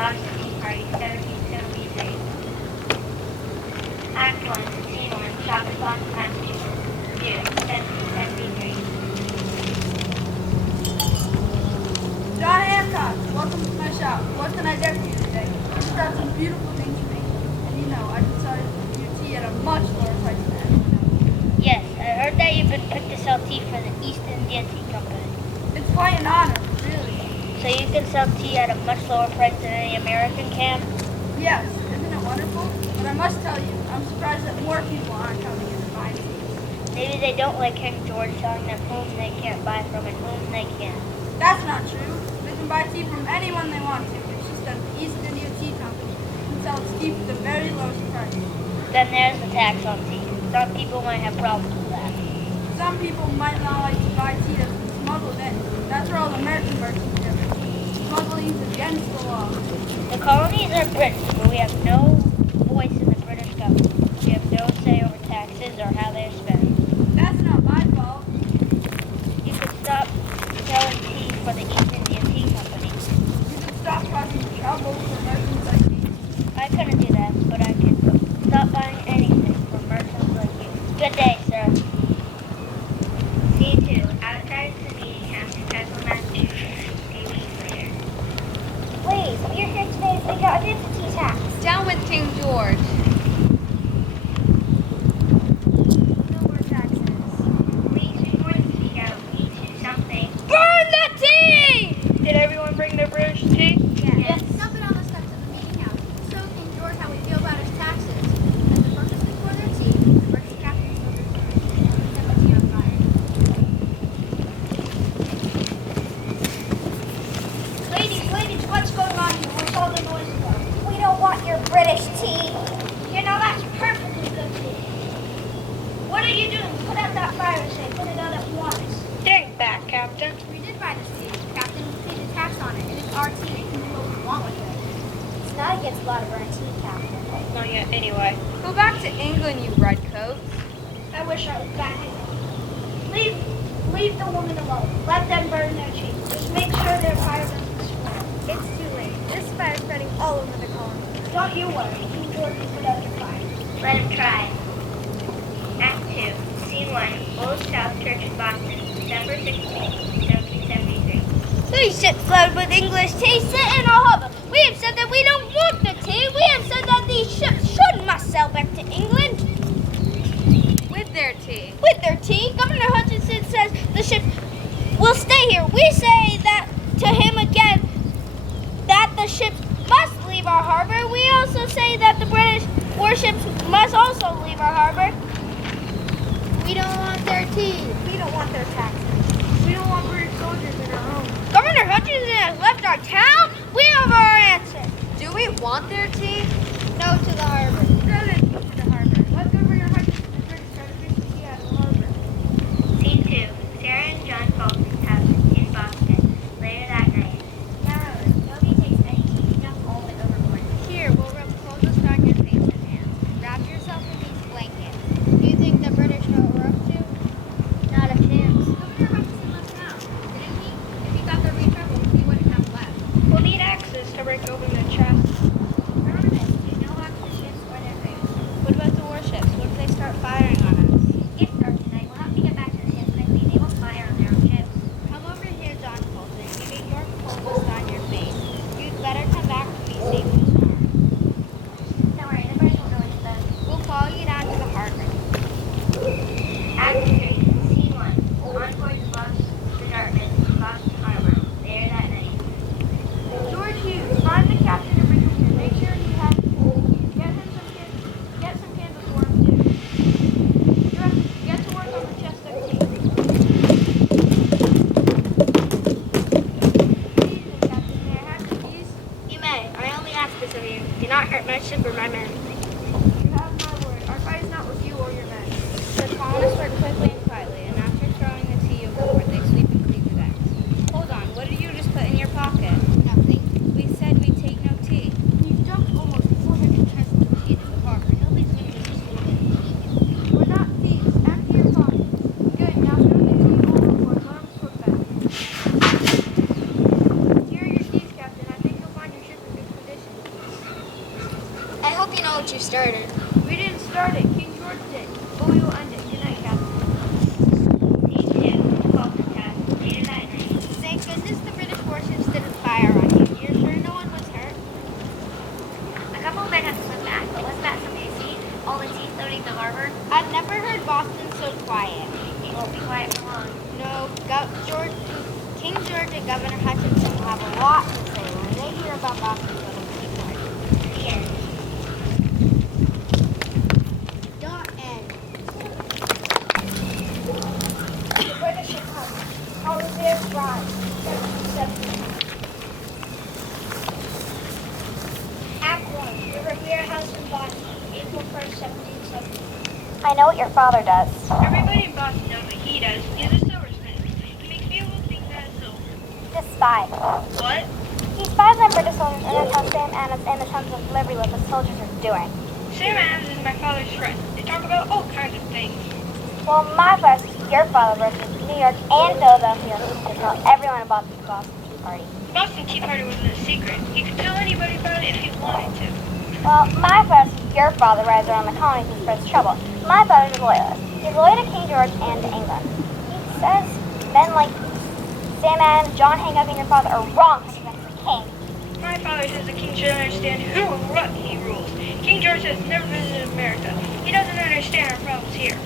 Boston Tea Party, 1773. Act 1, Scene 1, Shop in Boston, Massachusetts. View, 1773. John Hancock, welcome to my shop. What can I get for you today? You've got some beautiful things for me. And you know, I can sell you tea at a much lower price than anyone else. Yes, I heard that you've been picked to sell tea for the East India Tea Company. It's quite an honor, really. So you can sell tea at a much lower price than any American can? Yes, isn't it wonderful? But I must tell you, I'm surprised that more people aren't coming in to buy tea. Maybe they don't like King George telling them whom they can't buy from and whom they can. That's not true. They can buy tea from anyone they want to. It's just that the East India Tea Company can sell its tea for the very lowest price. Then there's the tax on tea. Some people might have problems with that. Some people might not like to buy tea that's been smuggled in. That's where all the American merchants do. Smuggling is against the law. The colonies are British, but we have no voice in the British government. We have no say over taxes or how they're spent. That's not my fault. You could stop selling tea for the East India Tea Company. You should stop causing trouble for merchants like me. I couldn't do that, but I could stop buying anything from merchants like you. Good day, sir. Scene 2. Outside the meeting house in Central Massachusetts. A week later. Please, we're here today to figure out the tea tax. Down with King George. No more taxes. Please, before you speak out, we need to do something. Burn the tea! Did everyone bring their British tea? Yes. Jumping on the steps of the meeting house. So King George how we feel about his taxes. As the purchasers for their tea, the British captains will return and set the tea on fire. Ladies, what's going on here? What's all the noise about? We don't want your British tea. You know, that's perfectly good tea. What are you doing? Put out that fire escape. Put it out at once. Take back, Captain. We did buy this tea. Captain paid the tax on it. It is our tea. We can do what we want with it. It's not against a lot of our tea, Captain. Not yet, anyway. Go back to England, you redcoats. I wish I was back in. Leave the woman alone. Let them burn their tea. Just make sure their fire doesn't spread. It's too late. This fire is spreading all over the colony. Don't you worry. King George will put out your fire. Let him try. Act 2. Scene 1. Old South Church in Boston, December 16, 1773. These ships loaded with English tea sit in our harbor. We have said that we don't want the tea. We have said that these ships must sail back to England. With their tea. With their tea, Governor Hutchinson says the ships will stay here. We say that to him again, that the ships must leave our harbor. We also say that the British warships must also leave our harbor. We don't want their tea. We don't want their taxes. We don't want British soldiers in our home. Governor Hutchinson has left our town. We have our answer. Do we want their tea? No to the harbor. To the harbor. Let Governor Hutchinson and British try to fish the tea out of the harbor. Scene 2. Sarah and John Fulton's house in Boston. Later that night. Now, nobody takes any tea. Dump all of it overboard. Here, we'll rub clothes on your face and hands. Wrap yourself in these blankets. Do you think the British know what we're up to? Not a chance. Governor started. We didn't start it. King George did. But we will end it. Good night, Captain. Scene 2, Boston test, dated that night. Thank goodness the British warships didn't fire on you. You're sure no one was hurt? A couple of men had to swim back, but wasn't that something to see? All the tea floating in the harbor? I've never heard Boston so quiet. It won't be quiet for long. No, King George and Governor Hutchinson will have a lot to say when they hear about Boston going to Tea Party. The end. End. The British are coming. Holiday rise. 1770. Act 1. The Revere House in Boston. April 1st, 1770. I know what your father does. Everybody in Boston knows what he does. He's a silversmith. He makes beautiful things out of silver. He's a spy. What? He spies on British soldiers and then tells Sam Adams and the Sons of Liberty what the soldiers are doing. Sam Adams is my father's friend. They talk about all kinds of things. Well, my father says your father wrote to New York and Philadelphia to tell everyone about the Boston Tea Party. The Boston Tea Party wasn't a secret. You could tell anybody about it if you wanted to. Well, my father says your father rides around the colonies and spreads trouble. My father's a loyalist. He's loyal to King George and to England. He says men like Sam Adams, John Hancock, and your father are wrong against the king. My father says the king should understand who and what he rules. King George has never visited America. He doesn't understand our problems here.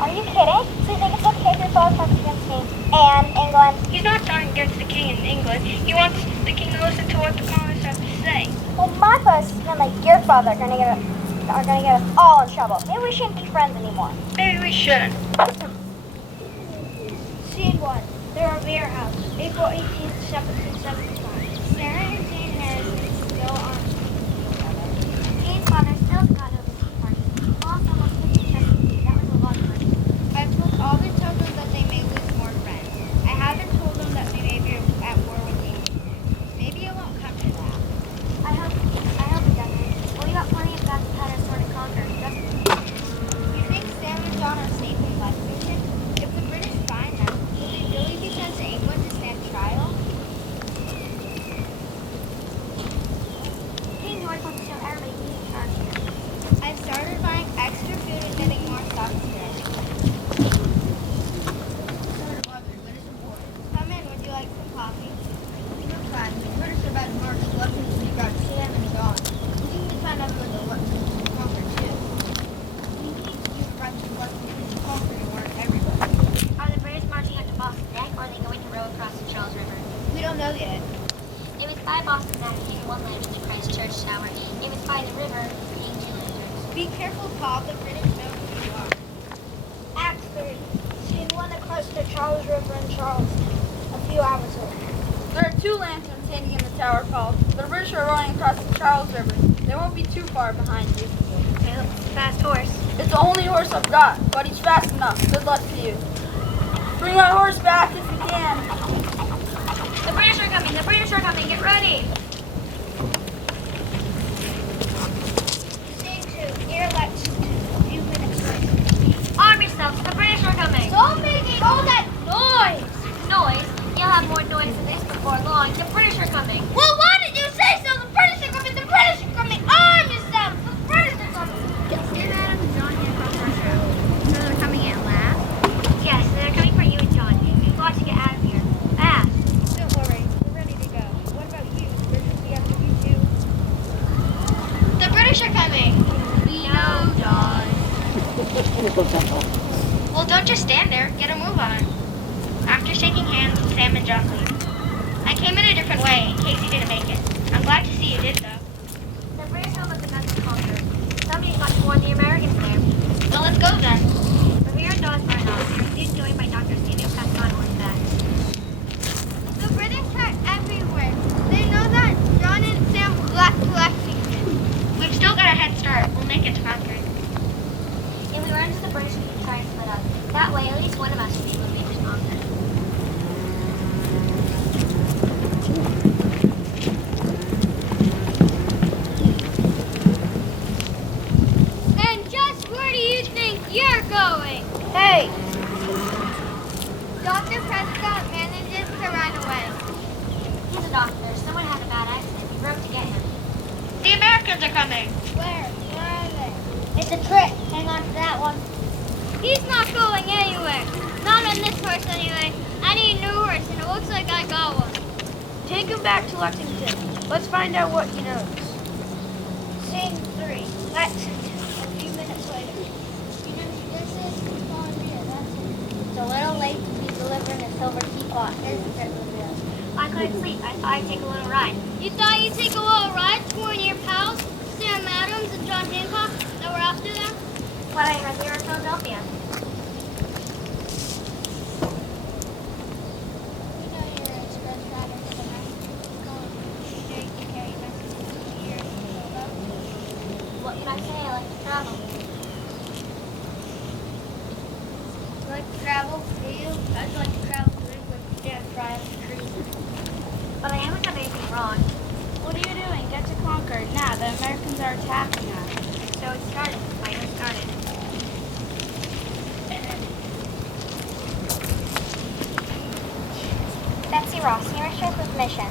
Are you kidding? So you think it's okay if your father talks against me and England? He's not talking against the king in England. He wants the king to listen to what the colonists have to say. Well, my father's men like your father are gonna get us all in trouble. Maybe we shouldn't be friends anymore. Maybe we shouldn't. Scene 1. The Revere House. April 18th, 1775. Sarah and Jane Harrison still on Jane's father still got over the Tea Party. He lost almost 50%. That was a lot of money. I've told all the children that they may lose more friends. I haven't told them that they may be at war with England. Maybe it won't come to that. I hope it doesn't. Well, we got plenty of guns to cut our sword and conquer. You think Sam and John are safe in Lexington? If the British find them, will they really be sent to England to stand trial? King George wants to show everybody he's in charge here. I've started buying extra food and getting more stuff today. Come in, would you like some coffee? No time. The British are about to march to Lexington. We got Sam and John. We need to find out where the Lexington is conquered too. We need to use French and Lexington to conquer and warn everybody. Are the British marching up to Boston Neck, or are they going to row across the Charles River? We don't know yet. If it's by Boston Neck, King one lantern to Christ Church Tower. If it's by the river, King two lanterns. Be careful, Paul. The British know who you are. Act 3. Scene 1 across the Charles River in Charleston. A few hours ago. There are 2 lanterns hanging in the tower, Paul. The British are rowing across the Charles River. They won't be too far behind you. Fast horse. It's the only horse I've got, but he's fast enough. Good luck to you. Bring my horse back if you can. The British are coming. The British are coming. Get ready. Scene 2. Near Lexington. A few minutes later. Arm yourselves. The British are coming. Don't make all that noise! Noise. You'll have more noise than this before long. The British are coming. Well, why did you say so? The British are coming! The British are coming! Arm yourselves! The British are coming! Sam Adams and John Hancock are true. So they're coming at last? Yes, they're coming for you and John. We've got to get out of here. Fast. Don't worry. We're ready to go. What about you? The British will be after you too? The British are coming. We know, John. Well, don't just stand there. Get a move on. After shaking hands, Sam and John leave. I came in a different way in case you didn't make it. I'm glad to see you did, though. The British don't look enough to conquer. Somebody's got to warn the Americans there. Well, let's go then. Revere and Dawes are off. They're soon joined by Dr. Samuel Prescott on horseback. The British are everywhere. They know that John and Sam left Lexington. We've still got a head start. We'll make it to Concord. If we run into the British, we can try and split up. That way, at least one of us will be able to make it to Concord. He's not going anywhere. Not on this horse anyway. I need a new horse, and it looks like I got one. Take him back to Lexington. Let's find out what he knows. Scene 3. Lexington. A few minutes later. You know who this is? Colonial, that's it. It's a little late to be delivering a silver teapot, isn't it, Lucille? I couldn't sleep. I thought I'd take a little ride. You thought you'd take a little ride to one of your pals, Sam Adams and John Hancock, that were after them? But I heard they were in Philadelphia. You know you're a express rider for the night. Sure you can carry messages to your Philadelphia. What can I say? I like to travel. You like to travel? Do you? I'd like to travel to England with Dad Fry the cruiser. But I haven't done anything wrong. What are you doing? Get to Concord now. The Americans are attacking us. So it started. Finally started. Betsy Ross, nearest ship with mission.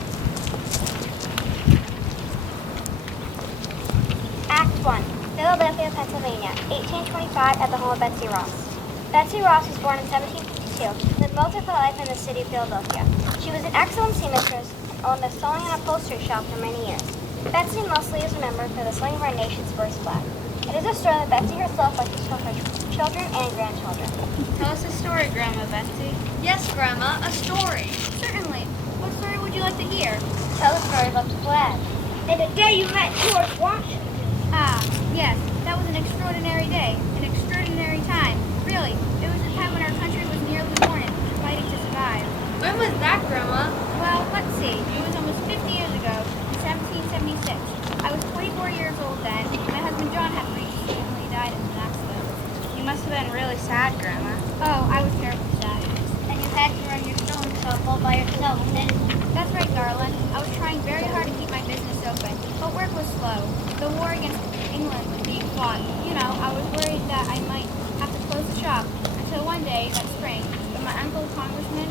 Act 1. Philadelphia, Pennsylvania, 1825 at the home of Betsy Ross. Betsy Ross was born in 1752 and lived most of her life in the city of Philadelphia. She was an excellent seamstress and owned a sewing and upholstery shop for many years. Betsy mostly is remembered for the sewing of our nation's first flag. It is a story that Betsy herself liked to tell her children and grandchildren. Tell us a story, Grandma Betsy. Yes, Grandma, a story. Certainly. What story would you like to hear? Tell the story about the flag. And the day you met George Washington. Ah, yes. That was an extraordinary day. An extraordinary time. Really. It was a time when our country was nearly born in, fighting to survive. When was that, Grandma? Well, let's see. It was almost 50 years ago, in 1776. I was 24 years old then. My husband John had recently died in an accident. You must have been really sad, Grandma. Oh, I was terribly sad. And you had to run your sewing shop all by yourself, didn't you? That's right, darling. I was trying very hard to keep my business open, but work was slow. The war against England was being fought. You know, I was worried that I might have to close the shop until one day, that spring, when my uncle, Congressman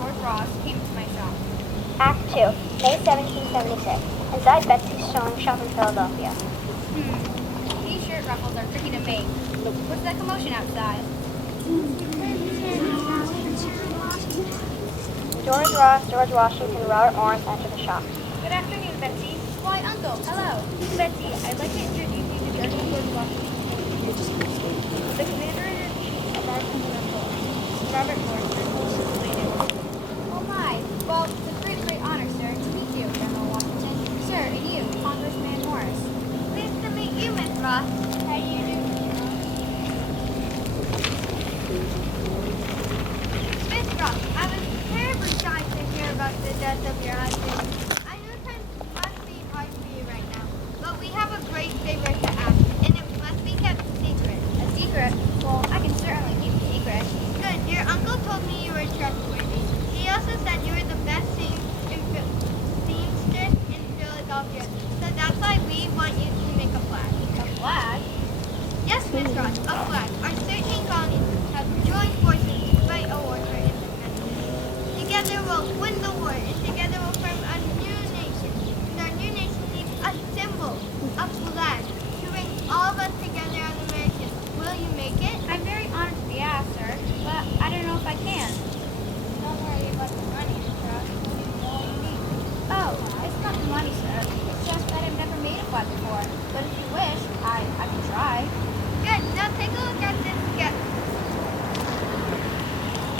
Lord Ross, came to my shop. Act 2. May 1776. Inside Betsy's sewing shop in Philadelphia. These shirt ruffles are tricky to make. What's that commotion outside? George Ross, George Washington, and Robert Morris enter the shop. Good afternoon, Betsy. Why, Uncle, hello. Betsy, I'd like to introduce you to General George Washington, the Commander-in-Chief of our Continental Army, Robert Morris, my closest relative. Oh my, well, it's a great, great honor, sir, to meet you, General Washington. Sir, and you, Congressman Morris. Pleased to meet you, Miss Ross. How do you do? Miss Ross, I was terribly sorry to hear about the death of your husband. I know times must be hard for you right now, but we have a great favor to ask, and it must be kept secret. A secret? Well, I can certainly keep a secret. Good. Your uncle told me you were trustworthy. He also said you were the best seamstress in Philadelphia, so that's why we want you to make a flag. A flag? Yes, Miss Ross, a flag. Our 13 colonies have joined forces to fight a war for independence. Together we'll win the war, and together we'll form a new nation. And our new nation needs a symbol, a flag, to bring all of us together as Americans. Will you make it? I'm very honored to be asked, sir, but I don't know if I can. Don't worry about the money, Miss Ross. All you need. Oh, it's not the money, sir. It's just that I've never made a flag before. But if you wish, I can try. Good. Now take a look at this sketch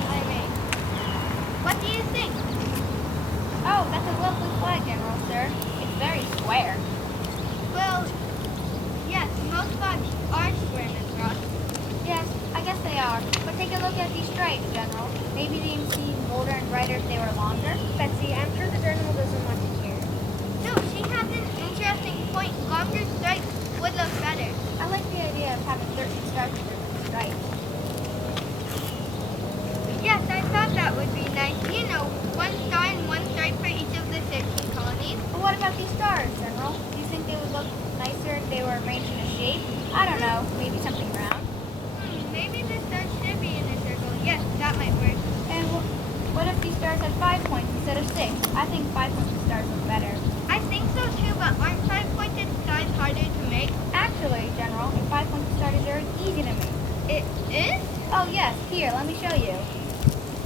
I made. What do you think? Oh, that's a lovely flag, General, sir. It's very square. Well, yes, most flags are square, Miss Ross. Yes, I guess they are. But take a look at these stripes, General. Maybe they'd seem bolder and brighter if they were longer. Betsy, I'm sure the General doesn't want to hear. No, she has an interesting point. Longer stripes would look better. I like the idea of having 13 stars with stripes. Yes, I thought that would be nice. You know, one star and one stripe for each of the 13 colonies. But what about these stars, General? Do you think they would look nicer if they were arranged in a shape? I don't know, maybe something round? Maybe the stars should be in a circle. Yes, that might work. And what if these stars had 5 points instead of 6? I think 5-pointed stars look better. I think so too, but aren't 5-pointed stars harder to make? Actually, General, a 5-pointed star is very easy to make. It is? Oh yes, here, let me show you.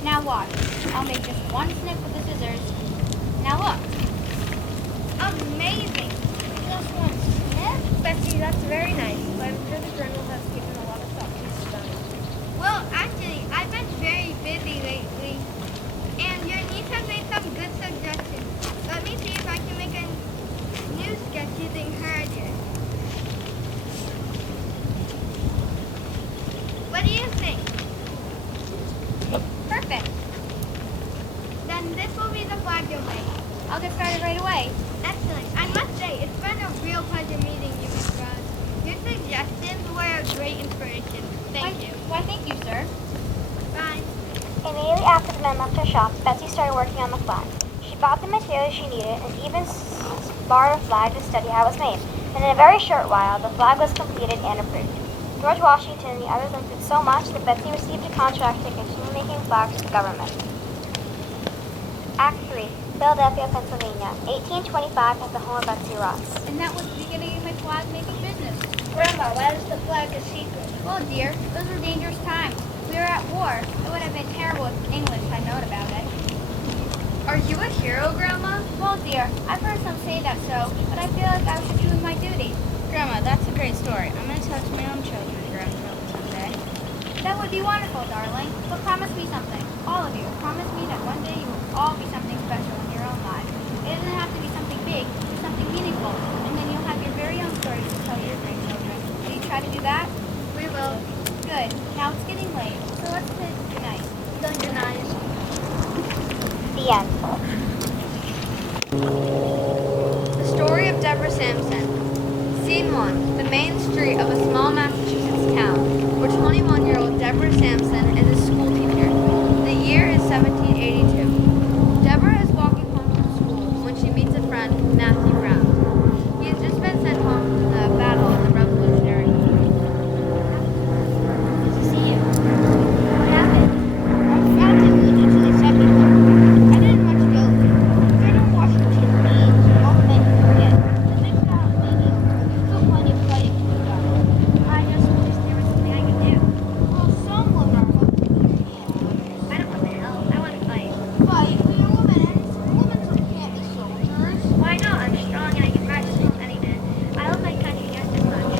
Now watch. I'll make just one snip with the scissors. Now look. Amazing. Just one snip? Betsy, that's very nice, but I'm sure the journal has given a lot of thought to this design. Well, actually, I've been very busy lately, and your niece has made some good suggestions. Let me see if I can make a new sketch using her idea. What do you think? Perfect. Then this will be the flag you'll make. I'll get started right away. Excellent. I must say, it's been a real pleasure meeting you, Miss Ross. Your suggestions were a great inspiration. Thank you. Why, thank you, sir. Bye. Immediately after the men left her shop, Betsy started working on the flag. She bought the materials she needed and even borrowed a flag to study how it was made. And in a very short while, the flag was completed and approved. George Washington and the others liked it so much that Betsy received a contract to continue making flags for the government. Act 3, Philadelphia, Pennsylvania, 1825 at the home of Betsy Ross. And that was the beginning of my flag making business. Grandma, why is the flag a secret? Well, dear, those were dangerous times. We were at war. It would have been terrible if English had known about it. Are you a hero, Grandma? Well, dear, I've heard some say that so, but I feel like I was just doing my duty. Grandma, that's a great story. I'm going to tell it to my own children and grandchildren someday. That would be wonderful, darling. But promise me something. All of you, promise me that one day you will all be something special in your own lives. It doesn't have to be something big, but something meaningful. And then you'll have your very own story to tell your grandchildren. Will you try to do that? We will. Good. Now it's getting late, so let's say goodnight. Good night. The end. The story of Deborah Sampson. Scene 1. The main street of a small Massachusetts town, where 21-year-old Deborah Sampson is a school teacher. The year is 1782. Deborah is walking home from school when she meets a friend, Matthew Brown. He has just been sent home from the battle of the Revolutionary War. Good to see you. What happened? I found it moved to the second floor. I didn't want to go. Colonel Washington means all the men you forget. The things about maybe there's still plenty of fighting to be done. I just wish there was something I could do. Well, someone are hoping to be I don't want to help. I want to fight. fight. We are women, and women can't be soldiers. Why not? I'm strong and I can practice with any man. I love my country just as much.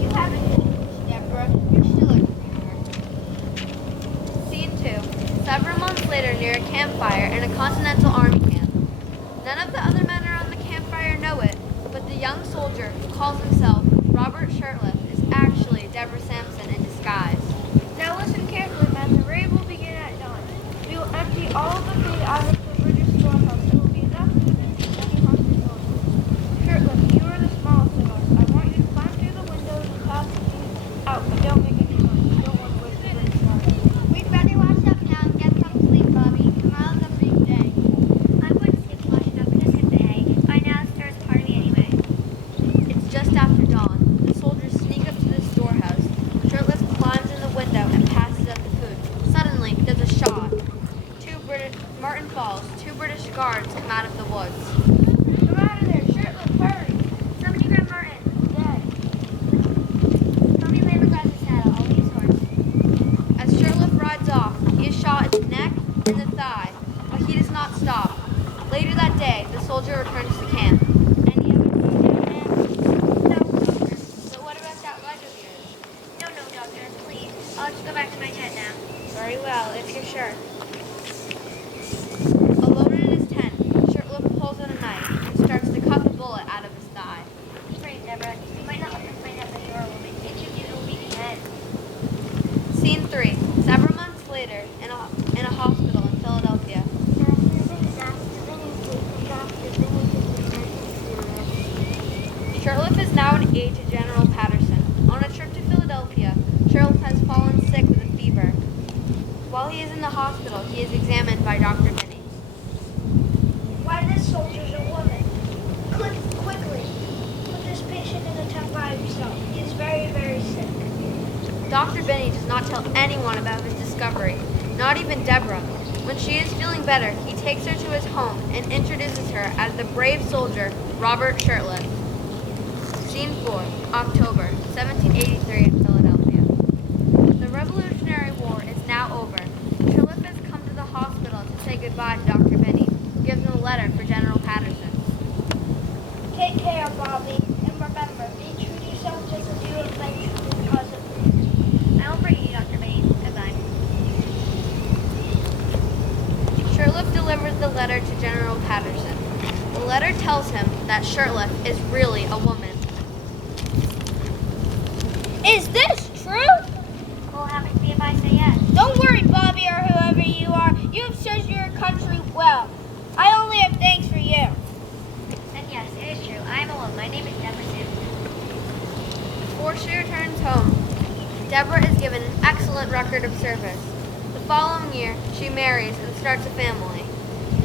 You haven't finished, Deborah. You're still a dreamer. Scene 2. Several months later near a campfire in a Continental Army camp. None of the other men around the campfire know it, but the young soldier who calls himself Robert Shirtliff is actually Deborah Sampson in disguise. Now listen carefully, men. The raid will begin at dawn. We will empty all of the food out of the British storehouse. There will be enough food to feed many hungry soldiers. Shirtless, you are the smallest of us. I want you to climb through the windows and pass the food out, but don't make any noise. You don't want to waste the British army. We'd better wash up now and get some sleep, Bobby. Tomorrow's a big day. I would skip washing up and just hit the hay. By now, it's Sarah's party anyway. It's just after dawn. The soldiers sneak up to the storehouse. Shirtliff climbs in the window and passes out the food. Suddenly, there's a shot. Martin falls. 2 British guards come out of the woods. Come out of there, Shirtless, hurry. Somebody grab Martin. Dead. Tommy Labor grabs his saddle. I'll lead his horse. As Shirtliff rides off, he is shot in the neck and the thigh, but he does not stop. Later that day, the soldier returns to camp. Any other man? No, doctor. But what about that leg of yours? No, doctor. Please. I'll just go back to my tent now. Very well, if you're sure. Alone in his tent, Shirtliff pulls out a knife and starts to cut the bullet out of his thigh. Afraid, Deborah. You might not let them find out that you're a woman. If you do, it will be the end. Scene 3. Several months later, in a hospital in Philadelphia. Shirtliff is now an aide to General Patterson. On a trip to Philadelphia, Shirtliff has fallen sick with a fever. While he is in the hospital, he is examined by Dr. Binney. Why, this soldier's a woman. Quickly, put this patient in a tent by himself. He is very, very sick. Dr. Binney does not tell anyone about his discovery, not even Deborah. When she is feeling better, he takes her to his home and introduces her as the brave soldier, Robert Shirtliff. Scene 4, October, 1783 in Philadelphia. The goodbye to Dr. Benny. Gives him a letter for General Patterson. Take care, Bobby, and remember, be true to yourself just as you have been true to the cause of freedom. I will bring you, Dr. Benny. Goodbye. Shirley delivers the letter to General Patterson. The letter tells him that Shirley is really a woman. Is this true? What will happen to me if I say yes? Don't worry, Bobby, or whoever you are. You have served your country well. I only have thanks for you. Then yes, it is true. I am a woman. My name is Deborah Sampson. Before she returns home, Deborah is given an excellent record of service. The following year, she marries and starts a family.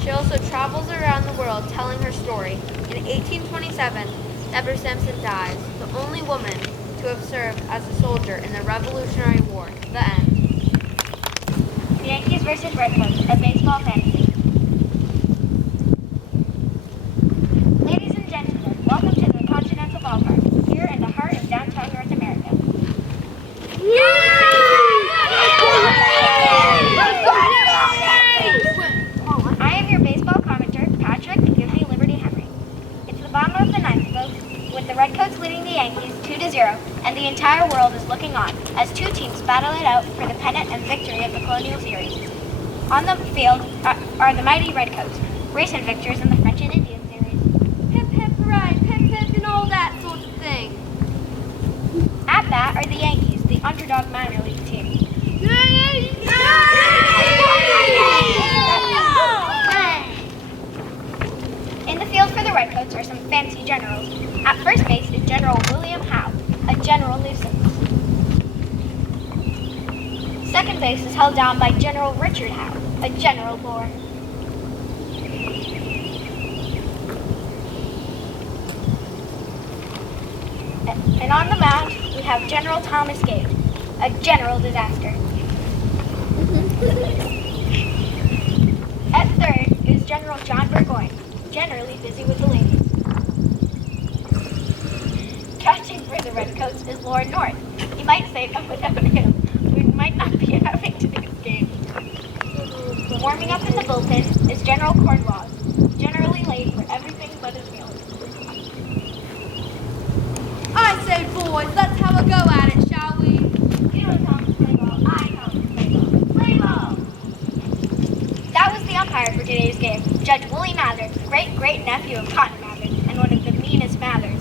She also travels around the world telling her story. In 1827, Deborah Sampson dies, the only woman to have served as a soldier in the Revolutionary War. The end. The Yankees versus Redcoats, a baseball fantasy. Ladies and gentlemen, welcome to the Continental Ballpark, here in the heart of downtown North America. I am your baseball commentator, Patrick Give Me Liberty Henry. It's the bottom of the ninth, folks, with the Redcoats leading the Yankees 2-0, and the entire world is looking on as two teams battle it out for the pennant and victory of the Colonial Series. On the field are the mighty Redcoats, recent victors in the French and Indian Series. Hip, hip, hooray, hip, hip, and all that sort of thing. At bat are the Yankees, the underdog minor league team. In the field for the Redcoats are some fancy generals. At first base is General William Howe, a general nuisance. Second base is held down by General Richard Howe, a general bore. And on the mound, we have General Thomas Gage, a general disaster. At third is General John Burgoyne, generally busy with the ladies. Catching for the Redcoats is Lord North. You might say that without him, we might not be having today's game. Warming up in the bullpen is General Cornwallis, generally late for everything but his meals. I say, boys, let's have a go at it, shall we? You don't tell him to play ball, I tell him to play ball. Play ball! That was the umpire for today's game, Judge Willie Mathers, great-great-nephew of Cotton Mathers, and one of the meanest Mathers.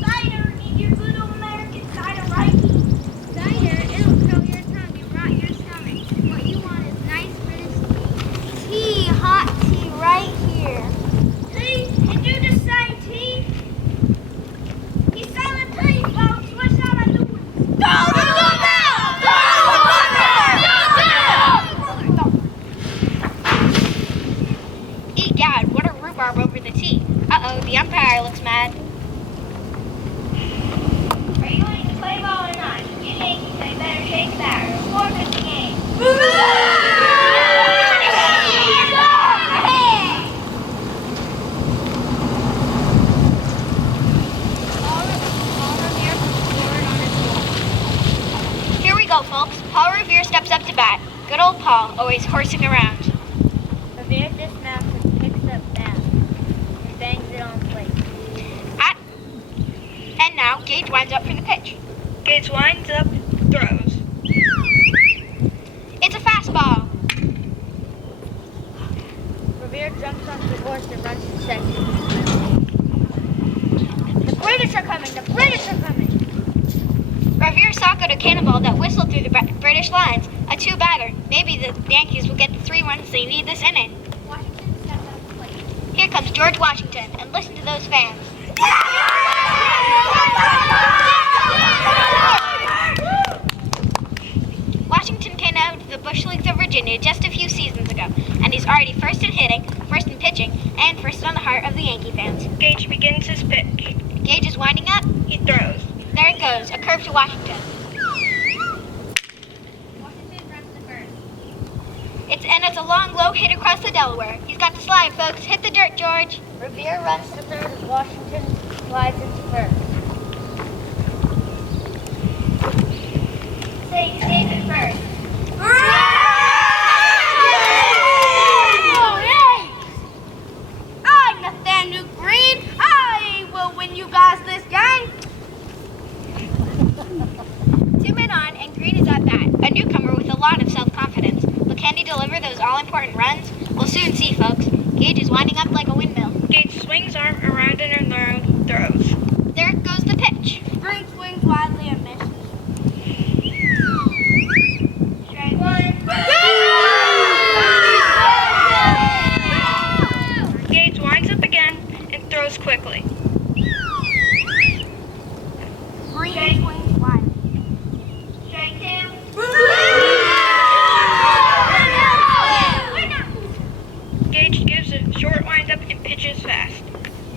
Cider, eat your good old American cider right. Cider, it'll curl your tongue and rot your stomach. What you want is nice British tea, hot tea right here. Tea, and do the same tea. He's selling tea, folks. What's that I doing? Egad, what a rhubarb over the tea. Uh-oh, the umpire looks mad. Are you wanting to play ball or not? You Yankees, I better shake the batter or forfeit the game. Here we go, folks. Paul Revere steps up to bat. Good old Paul, always horsing around. Revere dismounts and picks up bat and bangs it on plate. And now Gage winds up for the pitch. Gage winds up, throws. It's a fastball. Revere jumps onto the horse and runs to second. The British are coming. The British are coming. Revere sockoed a cannonball that whistled through the British lines. A two-bagger. Maybe the Yankees will get the 3 runs they need this inning. Washington steps up to plate. Here comes George Washington, and listen to those fans. Washington came out of the Bush Leagues of Virginia just a few seasons ago, and he's already first in hitting, first in pitching, and first on the heart of the Yankee fans. Gage begins his pitch. Gage is winding up. He throws. There it goes, a curve to Washington. Washington runs to first. It's a long, low hit across the Delaware. He's got the slide, folks. Hit the dirt, George. Revere runs to third as Washington slides into first. Say safe at first. I'm Nathaniel Green. I will win you guys this game. 2 men on, and Green is at bat, a newcomer with a lot of self-confidence. But can he deliver those all-important runs? We'll soon see, folks. Gage is winding up like a windmill. Gage swings arm around and around, throws. There goes the pitch. Green swings widely and misses. Strike one. Gage winds up again and throws quickly. Green swings widely. Strike two. Gage gives a short windup and pitches fast.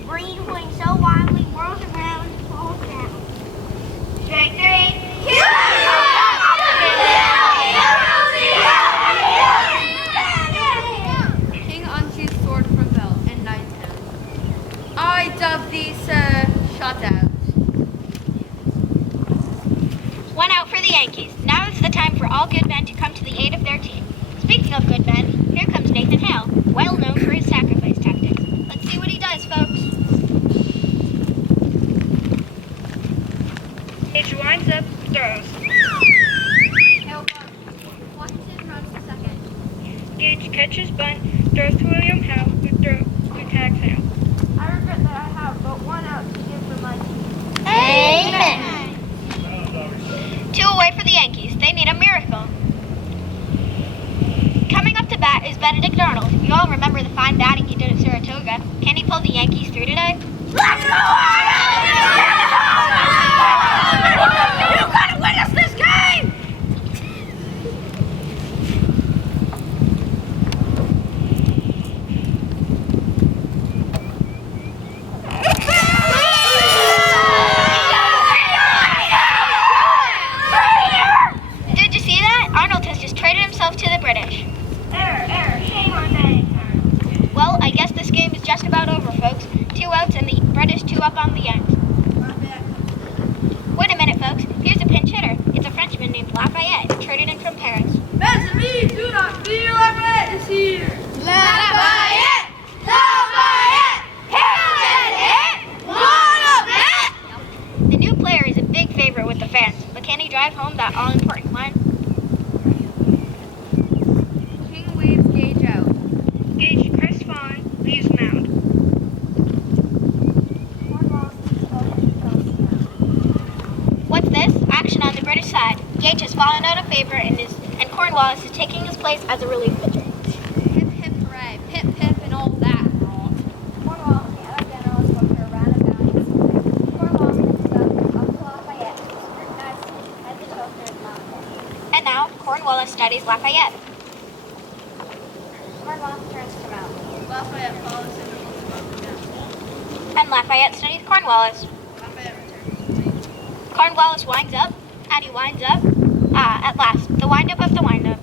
Green swings so wildly, whirls around, and falls down. Strike three. King unsees sword from belt and knights him. I dub these shutouts. One out for the Yankees. Now is the time for all good men to come to the aid of their team. Speaking of good men, here comes Nathan Hale, well known for his sacrifice tactics. Let's see what he does, folks. Gage winds up, throws. Washington runs to second. Gage catches bunt, throws to William Howe, who tags Hale. I regret that I have but one out to give for my team. Amen. 2 away for the Yankees. They need a miracle. Coming up to bat is Benedict Arnold. You all remember the fine batting he did at Saratoga. Can he pull the Yankees through today? Let's go, Arnold! You gotta win us this game! Did you see that? Arnold has just traded himself to the British. Error. Shame on batting time. Well, I guess this game is just about over, folks. 2 outs and the British 2 up on the Yanks. Wait a minute, folks. Here's a pinch hitter. It's a Frenchman named Lafayette, traded in from Paris. That's me, do not fear, Lafayette is here. Lafayette! The new player is a big favorite with the fans, but can he drive home that all-important line? King waves Gage out. Gage crestfallen, leaves mound. What's this? Action on the British side. Gage has fallen out of favor and Cornwallis is taking his place as a relief pitcher. Hip hip hooray. Pip pip and all that. Cornwallis, the other generals, go for a round of bounties. Cornwallis pitches up to Lafayette, who scrutinizes as the choker is mounted. And now, Cornwallis studies Lafayette. Cornwallis turns to mount. Lafayette follows him and looks above him. And Lafayette studies Cornwallis. Lafayette returns. Cornwallis winds up, and he winds up. At last, the windup of the windup.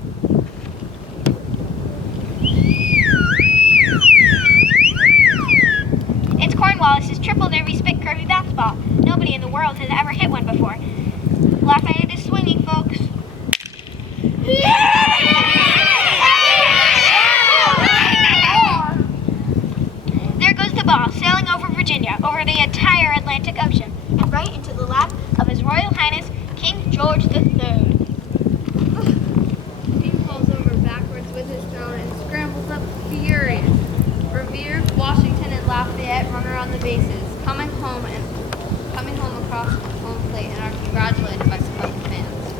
It's Cornwallis' triple derby spit curvy bounce ball. Nobody in the world has ever hit one before. Lafayette is swinging, folks. There goes the ball, sailing over Virginia, over the entire Atlantic Ocean, and right into the lap of His Royal Highness King George III. King falls over backwards with his throne and scrambles up furious. Revere, Washington, and Lafayette run around the bases, coming home across home plate and are congratulated by supporting fans.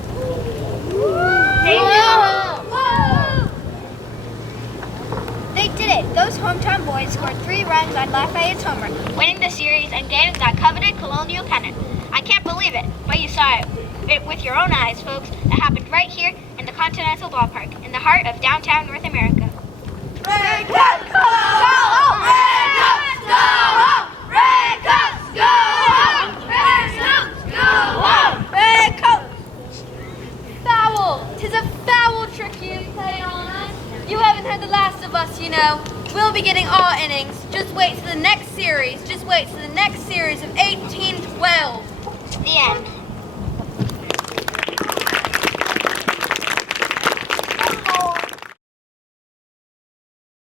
They did it! Those hometown boys scored 3 runs on Lafayette's homer, winning the series and gaining that coveted Colonial pennant. I can't believe it, but you saw it with your own eyes, folks. It happened right here in the Continental Ballpark, in the heart of downtown North America. Red Cups, go home! Red Cups, go home! Red Cups, go home! Red Cups, go home! Red Cups! Foul! 'Tis a foul trick you play on us. You haven't had the last of us, you know. We'll be getting all innings. Just wait till the next series. series. Just wait to the next series of 1812. The end.